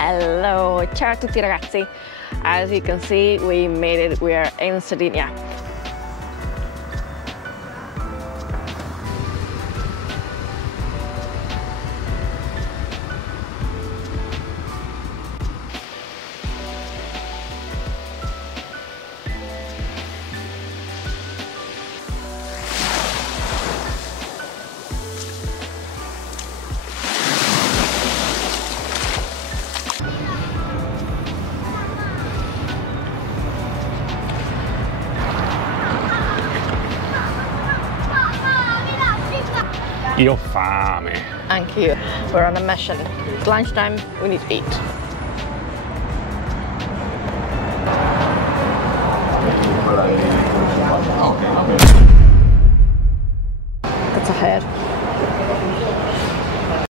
Hello, ciao a tutti ragazzi. As you can see, we made it. We are in Sardinia. Io ho fame. Anch'io. We're on a mission. It's lunchtime, we need to eat. That's ahead.